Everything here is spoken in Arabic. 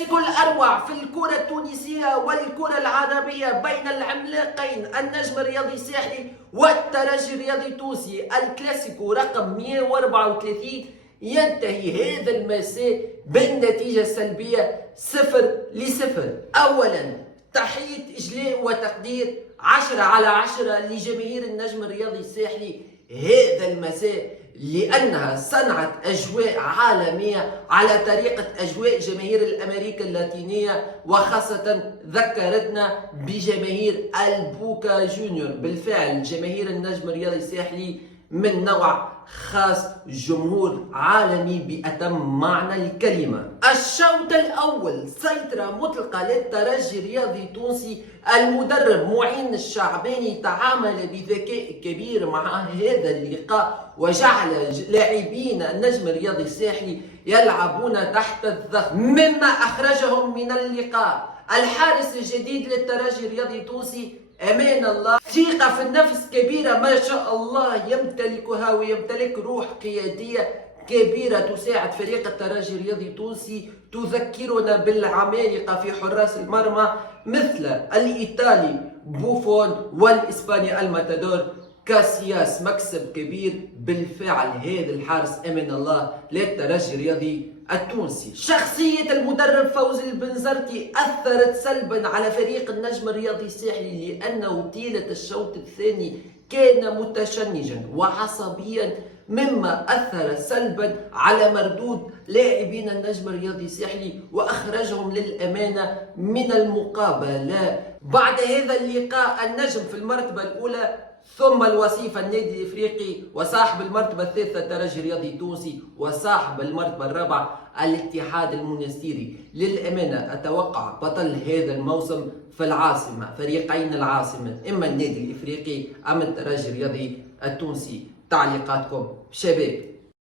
الكلاسيكو الأروع في الكرة التونسية والكرة العربية بين العملاقين النجم الرياضي الساحلي والترجي الرياضي التونسي. الكلاسيكو رقم 134 ينتهي هذا المساء بالنتيجة السلبية 0-0. أولا تحية إجلاء وتقدير 10/10 لجماهير النجم الرياضي الساحلي هذا المساء، لأنها صنعت أجواء عالمية على طريقة أجواء جماهير الأمريكا اللاتينية، وخاصة ذكرتنا بجماهير البوكا جونيور. بالفعل جماهير النجم الرياضي الساحلي من نوع خاص، جمهور عالمي بأتم معنى الكلمة. الشوط الأول سيطرة مطلقة للترجي الرياضي التونسي. المدرب معين الشعباني تعامل بذكاء كبير مع هذا اللقاء وجعل لاعبين النجم الرياضي الساحلي يلعبون تحت الضغط، مما أخرجهم من اللقاء. الحارس الجديد للترجي الرياضي التونسي أمان الله ثقة في النفس كبيرة ما شاء الله يمتلكها، ويمتلك روح قيادية كبيرة تساعد فريق الترجي الرياضي التونسي. تذكرنا بالعمالقة في حراس المرمى مثل الإيطالي بوفون والإسباني الماتادور كاسياس. مكسب كبير بالفعل هذا الحارس أمان الله للترجي الرياضي التونسي. شخصية المدرب فوزي البنزرتي أثرت سلبا على فريق النجم الرياضي الساحلي، لأنه طيلة الشوط الثاني كان متشنجا وعصبيا، مما أثر سلبا على مردود لاعبين النجم الرياضي الساحلي وأخرجهم للأمانة من المقابلة. بعد هذا اللقاء النجم في المرتبة الأولى، ثم الوصيف النادي الافريقي، وصاحب المرتبه الثالثه الترجي الرياضي التونسي، وصاحب المرتبه الرابعه الاتحاد المنستيري. للامانه اتوقع بطل هذا الموسم في العاصمه، فريقين العاصمه، اما النادي الافريقي ام الترجي الرياضي التونسي. تعليقاتكم شباب؟